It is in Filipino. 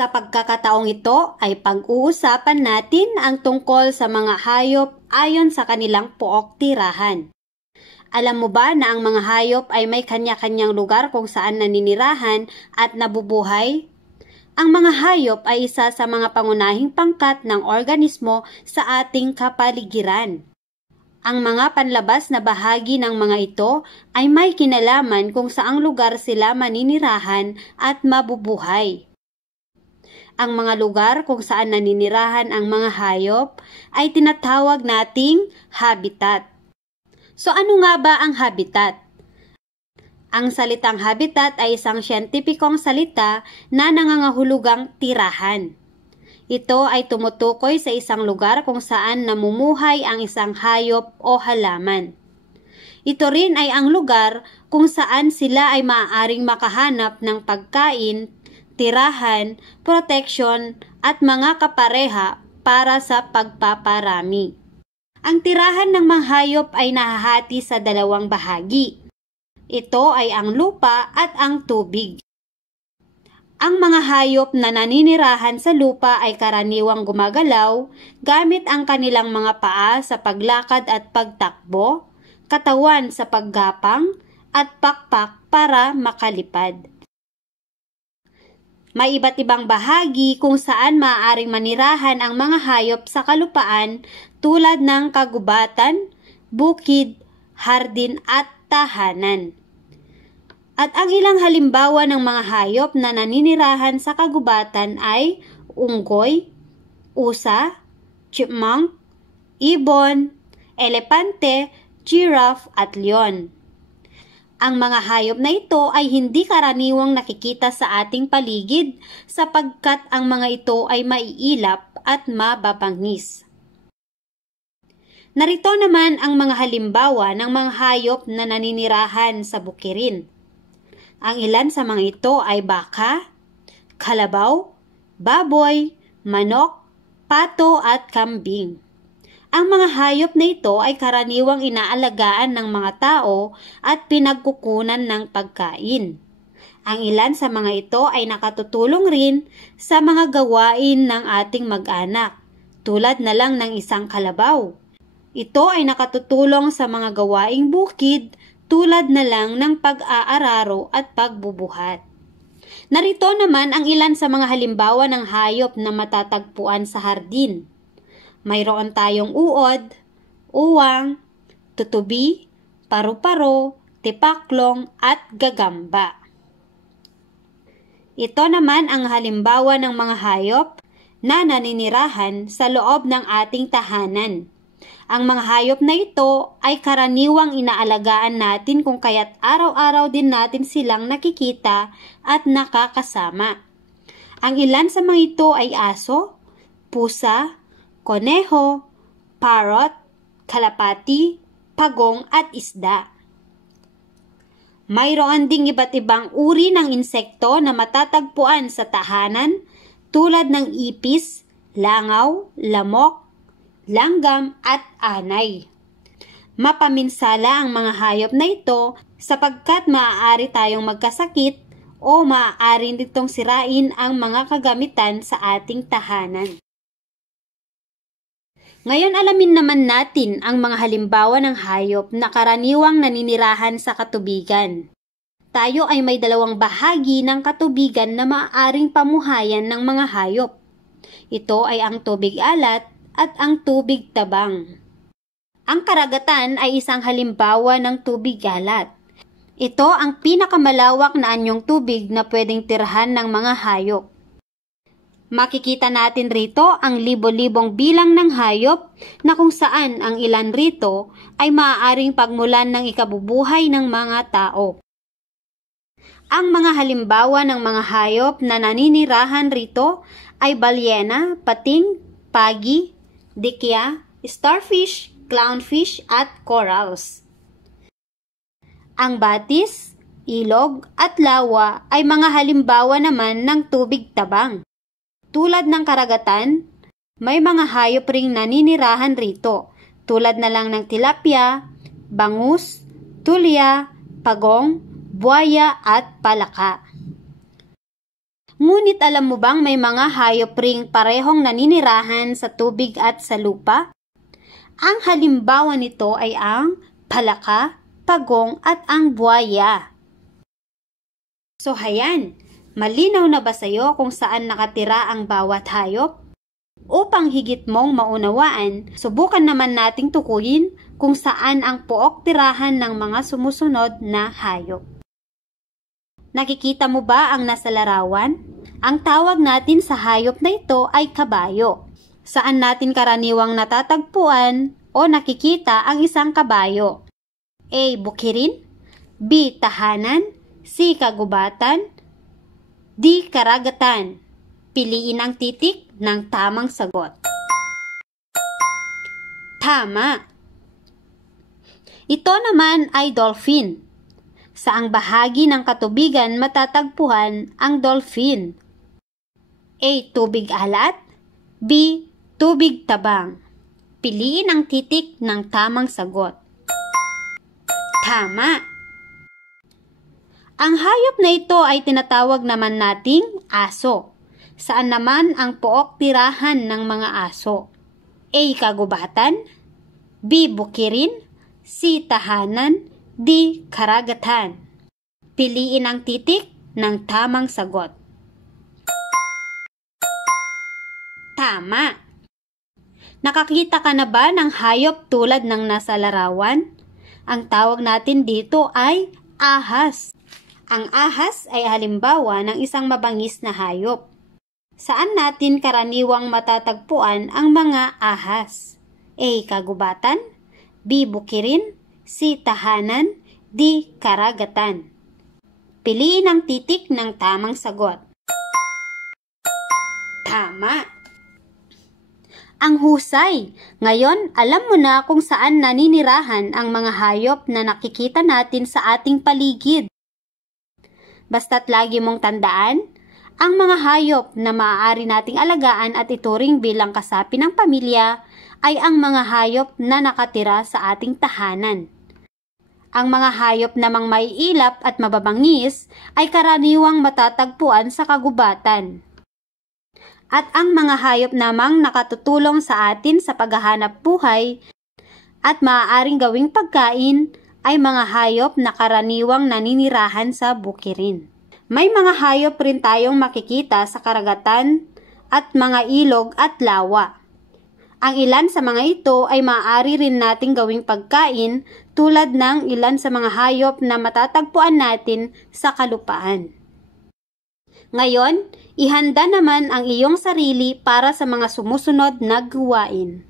Sa pagkakataong ito ay pag-uusapan natin ang tungkol sa mga hayop ayon sa kanilang pook tirahan. Alam mo ba na ang mga hayop ay may kanya-kanyang lugar kung saan naninirahan at nabubuhay? Ang mga hayop ay isa sa mga pangunahing pangkat ng organismo sa ating kapaligiran. Ang mga panlabas na bahagi ng mga ito ay may kinalaman kung saang lugar sila maninirahan at mabubuhay. Ang mga lugar kung saan naninirahan ang mga hayop ay tinatawag nating habitat. So ano nga ba ang habitat? Ang salitang habitat ay isang siyentipikong salita na nangangahulugang tirahan. Ito ay tumutukoy sa isang lugar kung saan namumuhay ang isang hayop o halaman. Ito rin ay ang lugar kung saan sila ay maaaring makahanap ng pagkain, tirahan, proteksyon at mga kapareha para sa pagpaparami. Ang tirahan ng mga hayop ay nahahati sa dalawang bahagi. Ito ay ang lupa at ang tubig. Ang mga hayop na naninirahan sa lupa ay karaniwang gumagalaw gamit ang kanilang mga paa sa paglakad at pagtakbo, katawan sa paggapang, at pakpak para makalipad. May iba't ibang bahagi kung saan maaaring manirahan ang mga hayop sa kalupaan tulad ng kagubatan, bukid, hardin at tahanan. At ang ilang halimbawa ng mga hayop na naninirahan sa kagubatan ay unggoy, usa, chipmunk, ibon, elepante, giraffe at leon. Ang mga hayop na ito ay hindi karaniwang nakikita sa ating paligid sapagkat ang mga ito ay maiilap at mababangis. Narito naman ang mga halimbawa ng mga hayop na naninirahan sa bukirin. Ang ilan sa mga ito ay baka, kalabaw, baboy, manok, pato at kambing. Ang mga hayop na ito ay karaniwang inaalagaan ng mga tao at pinagkukunan ng pagkain. Ang ilan sa mga ito ay nakatutulong rin sa mga gawain ng ating mag-anak, tulad na lang ng isang kalabaw. Ito ay nakatutulong sa mga gawaing bukid tulad na lang ng pag-aararo at pagbubuhat. Narito naman ang ilan sa mga halimbawa ng hayop na matatagpuan sa hardin. Mayroon tayong uod, uwang, tutubi, paru-paro, tipaklong at gagamba. Ito naman ang halimbawa ng mga hayop na naninirahan sa loob ng ating tahanan. Ang mga hayop na ito ay karaniwang inaalagaan natin kung kaya't araw-araw din natin silang nakikita at nakakasama. Ang ilan sa mga ito ay aso, pusa, koneho, parrot, kalapati, pagong at isda. Mayroon ding iba't ibang uri ng insekto na matatagpuan sa tahanan tulad ng ipis, langaw, lamok, langgam at anay. Mapaminsala ang mga hayop na ito sapagkat maaari tayong magkasakit o maaari nitong sirain ang mga kagamitan sa ating tahanan. Ngayon alamin naman natin ang mga halimbawa ng hayop na karaniwang naninirahan sa katubigan. Tayo ay may dalawang bahagi ng katubigan na maaaring pamuhayan ng mga hayop. Ito ay ang tubig alat at ang tubig tabang. Ang karagatan ay isang halimbawa ng tubig alat. Ito ang pinakamalawak na anyong tubig na pwedeng tirahan ng mga hayop. Makikita natin rito ang libo-libong bilang ng hayop na kung saan ang ilan rito ay maaaring pagmulan ng ikabubuhay ng mga tao. Ang mga halimbawa ng mga hayop na naninirahan rito ay balyena, pating, pagi, dikya, starfish, clownfish at corals. Ang batis, ilog at lawa ay mga halimbawa naman ng tubig tabang. Tulad ng karagatan, may mga hayop ring naninirahan rito, tulad na lang ng tilapia, bangus, tulya, pagong, buwaya at palaka. Ngunit alam mo bang may mga hayop ring parehong naninirahan sa tubig at sa lupa? Ang halimbawa nito ay ang palaka, pagong at ang buwaya. So hayan, malinaw na ba sa'yo kung saan nakatira ang bawat hayop? Upang higit mong maunawaan, subukan naman nating tukuyin kung saan ang pook tirahan ng mga sumusunod na hayop. Nakikita mo ba ang nasa larawan? Ang tawag natin sa hayop na ito ay kabayo. Saan natin karaniwang natatagpuan o nakikita ang isang kabayo? A. Bukirin, B. Tahanan, C. Kagubatan, D. Karagatan. Piliin ang titik ng tamang sagot. Tama! Ito naman ay dolphin. Saang bahagi ng katubigan matatagpuan ang dolphin? A. Tubig alat, B. Tubig tabang. Piliin ang titik ng tamang sagot. Tama! Ang hayop na ito ay tinatawag naman nating aso. Saan naman ang pook tirahan ng mga aso? A. Kagubatan, B. Bukirin, C. Tahanan, D. Karagatan. Piliin ang titik ng tamang sagot. Tama! Nakakita ka na ba ng hayop tulad ng nasa larawan? Ang tawag natin dito ay ahas. Ang ahas ay halimbawa ng isang mabangis na hayop. Saan natin karaniwang matatagpuan ang mga ahas? A. Kagubatan, B. Bukirin, C. Tahanan, D. Karagatan. Piliin ang titik ng tamang sagot. Tama! Ang husay! Ngayon, alam mo na kung saan naninirahan ang mga hayop na nakikita natin sa ating paligid. Basta't lagi mong tandaan, ang mga hayop na maaari nating alagaan at ituring bilang kasapi ng pamilya ay ang mga hayop na nakatira sa ating tahanan. Ang mga hayop namang may ilap at mababangis ay karaniwang matatagpuan sa kagubatan. At ang mga hayop namang nakatutulong sa atin sa paghahanap buhay at maaaring gawing pagkain ay mga hayop na karaniwang naninirahan sa bukirin. May mga hayop rin tayong makikita sa karagatan at mga ilog at lawa. Ang ilan sa mga ito ay maaari rin nating gawing pagkain tulad ng ilan sa mga hayop na matatagpuan natin sa kalupaan. Ngayon, ihanda naman ang iyong sarili para sa mga sumusunod na gawain.